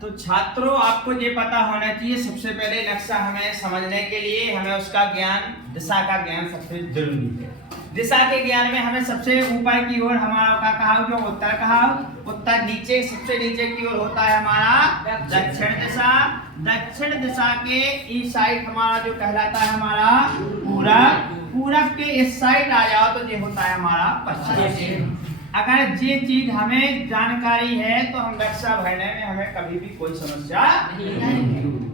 तो छात्रों आपको ये पता होना चाहिए, सबसे पहले नक्शा हमें समझने के लिए हमें उसका ज्ञान, दिशा का ज्ञान सबसे जरूरी है। दिशा के ज्ञान में हमें सबसे ऊपर की ओर हमारा का कहा जो उत्तर कहा, उत्तर नीचे सबसे नीचे की ओर होता है हमारा दक्षिण दिशा। दक्षिण दिशा के इस साइड हमारा जो कहलाता है हमारा पूरब। पूरब के इस साइड आ जाओ तो ये होता है हमारा पश्चिम। अगर ये चीज हमें जानकारी है तो हम नक्शा भरने में हमें कभी भी कोई समस्या नहीं।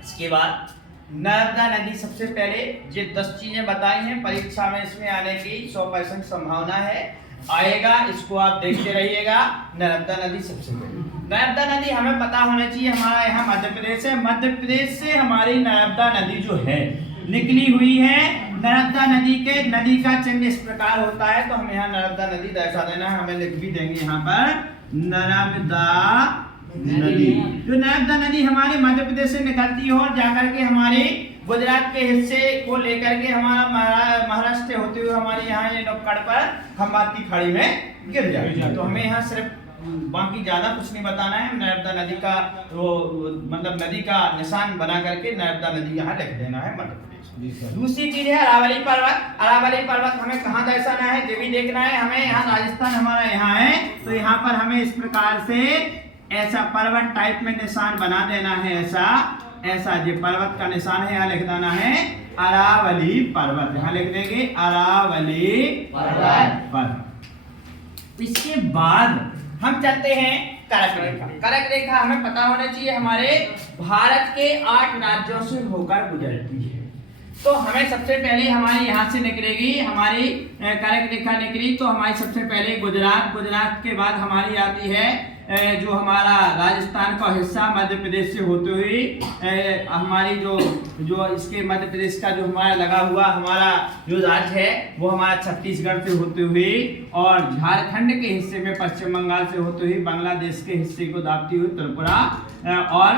इसके बाद नर्मदा नदी, सबसे पहले ये 10 चीजें बताई हैं, परीक्षा में इसमें आने की 100% संभावना है, आएगा, इसको आप देखते रहिएगा। नर्मदा नदी सबसे पहले, नर्मदा नदी हमें पता होना चाहिए, हमारा यहाँ मध्य प्रदेश है, मध्य प्रदेश से हमारी नर्मदा नदी जो है निकली हुई है। नर्मदा नदी के नदी का चिन्ह इस प्रकार होता है, तो हम यहाँ नर्मदा नदी दर्शा देना है, हमें लिख भी देंगे यहाँ पर नर्मदा नदी। जो नर्मदा नदी हमारे मध्य प्रदेश से निकलती है और जाकर के हमारे गुजरात के हिस्से को लेकर के हमारा महाराष्ट्र होते हुए हमारे यहाँ नुक्कड़ पर खंबात की खाड़ी में गिर जाती है। तो हमें यहाँ सिर्फ बाकी ज्यादा कुछ नहीं बताना है, नर्मदा नदी का वो मतलब नदी का निशान बना करके नर्मदा नदी यहाँ लिख देना है मध्य प्रदेश। दूसरी चीज है अरावली पर्वत। अरावली पर्वत हमें कहाँ दर्शाना है ये भी देखना है हमें। यहाँ राजस्थान हमारा यहाँ है, तो यहाँ पर हमें इस प्रकार से ऐसा पर्वत टाइप में निशान बना देना है, ऐसा जो पर्वत का निशान है यहाँ लिख देना है अरावली पर्वत, यहाँ लिख देंगे अरावली पर्वत। इसके बाद हम चलते हैं करक रेखा। करक रेखा हमें पता होना चाहिए हमारे भारत के 8 राज्यों से होकर गुजरती है। तो हमें सबसे पहले हमारी यहाँ से निकलेगी हमारी करक रेखा निकली तो हमारी सबसे पहले गुजरात, गुजरात के बाद हमारी आती है जो हमारा राजस्थान का हिस्सा मध्य प्रदेश से होते हुए हमारी जो इसके मध्य प्रदेश का जो हमारा लगा हुआ हमारा जो राज्य है वो हमारा छत्तीसगढ़ से होते हुए और झारखंड के हिस्से में पश्चिम बंगाल से होते हुए बांग्लादेश के हिस्से को दापती हुई त्रिपुरा और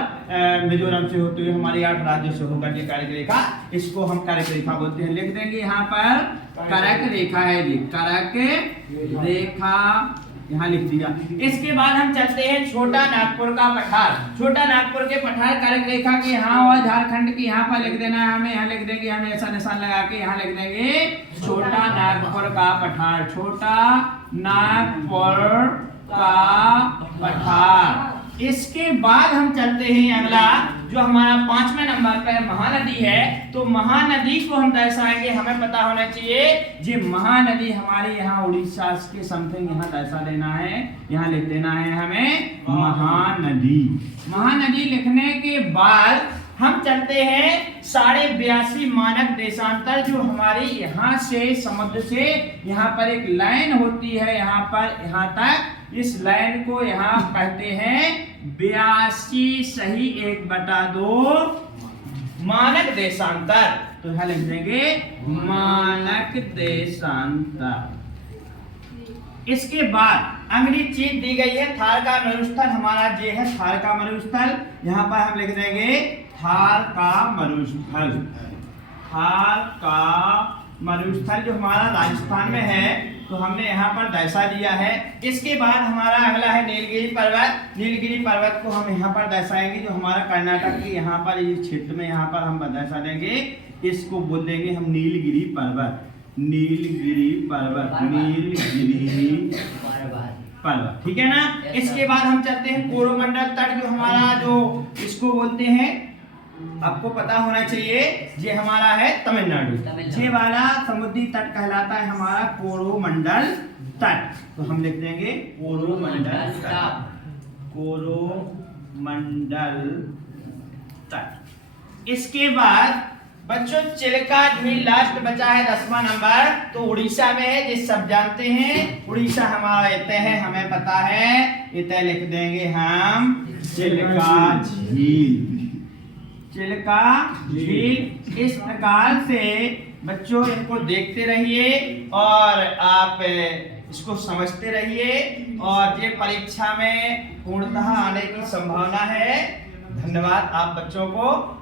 मिजोरम से होते हुए हमारी 8 राज्यों से होकर ये करक रेखा, इसको हम करक रेखा बोलते हैं। लिख देंगे यहाँ पर करक रेखा है, ये करक रेखा यहाँ लिख दिया। इसके बाद हम चलते हैं छोटा नागपुर का पठार। छोटा नागपुर के पठार करक रेखा के यहाँ और झारखंड के यहाँ पर लिख देना है हमें, यहाँ लिख देंगे हमें ऐसा निशान लगा के यहाँ लिख देंगे छोटा नागपुर का पठार, छोटा नागपुर का पठार। इसके बाद हम चलते हैं अगला जो हमारा 5वें नंबर पर महानदी है, तो महानदी को हम दर्शाएंगे, हमें पता होना चाहिए ये महानदी हमारे यहाँ उड़ीसा के समथिंग यहाँ दर्शा देना है, यहाँ लिख देना है हमें महानदी। महानदी लिखने के बाद हम चलते हैं 82.5 मानक देशांतर जो हमारी यहाँ से समुद्र से यहाँ पर एक लाइन होती है, यहाँ पर यहाँ तक, इस लाइन को यहाँ कहते हैं 82 सही 1/2 मानक देशांतर। तो यहाँ लिख देंगे मानक देशांतर। इसके बाद अगली चीज दी गई है थार का मरुस्थल, हमारा ये है थार का मरुस्थल, यहाँ पर हम लिख देंगे थार का मरुस्थल। थार का मरुस्थल जो हमारा राजस्थान में है, तो हमने यहाँ पर दर्शा दिया है। इसके बाद हमारा अगला है नीलगिरी पर्वत। नीलगिरी पर्वत को हम यहाँ पर दर्शाएंगे जो हमारा कर्नाटक के यहाँ पर इस क्षेत्र में यहाँ पर हम दर्शा देंगे, इसको बोल देंगे हम नीलगिरी पर्वत। नीलगिरी पर्वत, नीलगिरी पर्वत, ठीक है ना। इसके बाद हम चलते हैं कोरोमंडल तट जो हमारा जो इसको बोलते हैं, आपको पता होना चाहिए ये हमारा है तमिलनाडु। ये वाला समुद्री तट कहलाता है हमारा कोरोमंडल तट, तो हम लिख देंगे कोरोमंडल तट, कोरोमंडल तट। इसके बाद बच्चों चिल्का झील लास्ट बचा है 10वां नंबर, तो उड़ीसा में है, जिस सब जानते हैं उड़ीसा हमारा इतने है, हमें पता है, इतने लिख देंगे हम चिल्का झील। चिल्का झील इस प्रकार से बच्चों इनको देखते रहिए और आप इसको समझते रहिए और ये परीक्षा में पूर्णतः आने की संभावना है। धन्यवाद आप बच्चों को।